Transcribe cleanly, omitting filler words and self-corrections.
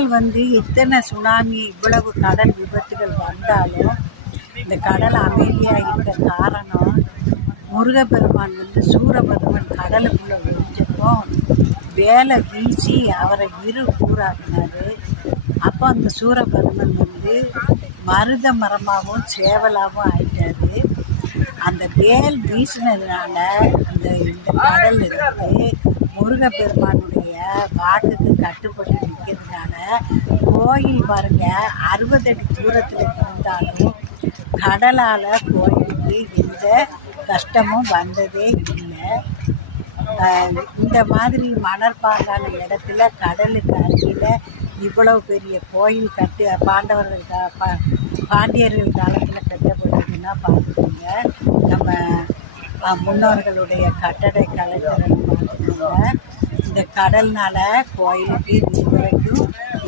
இத்தனை சுனாமி இவ்வளவு கடல் விபத்துகள் வந்தாலும் இந்த கடல் அமைதியாக இருக்க காரணம் முருகப்பெருமான் சூரபதுமன் கடலுக்குள்ளே விழிஞ்சப்போ வேலை வீசி அவரை கூறாக்குனாரு. அப்போ அந்த சூரபதுமன் மருத மரமாகவும் சேவலாகவும் ஆயிட்டாரு. அந்த வேல் வீசினதுனால இந்த கடல் முருகப்பெருமானுடைய வாக்குக்கு கட்டுப்பட்டு நிற்கிறதுனால கோயில் பாருங்க 60 அடி தூரத்தில் இருந்தாலும் கடலால் கோயிலுக்கு எந்த கஷ்டமும் வந்ததே இல்லை. இந்த மாதிரி மணற்பாங்கான இடத்துல கடலுக்கு அருகில் இவ்வளவு பெரிய கோயில் கட்டு பாண்டியர்கள் காலத்தில் கட்டப்பட்டதுன்னா பார்த்துக்கோங்க. நம்ம முன்னோர்களுடைய கட்டடை கலைஞர்கள் பார்த்துக்கோங்க. இந்த கடல்னால கோயிலுக்கு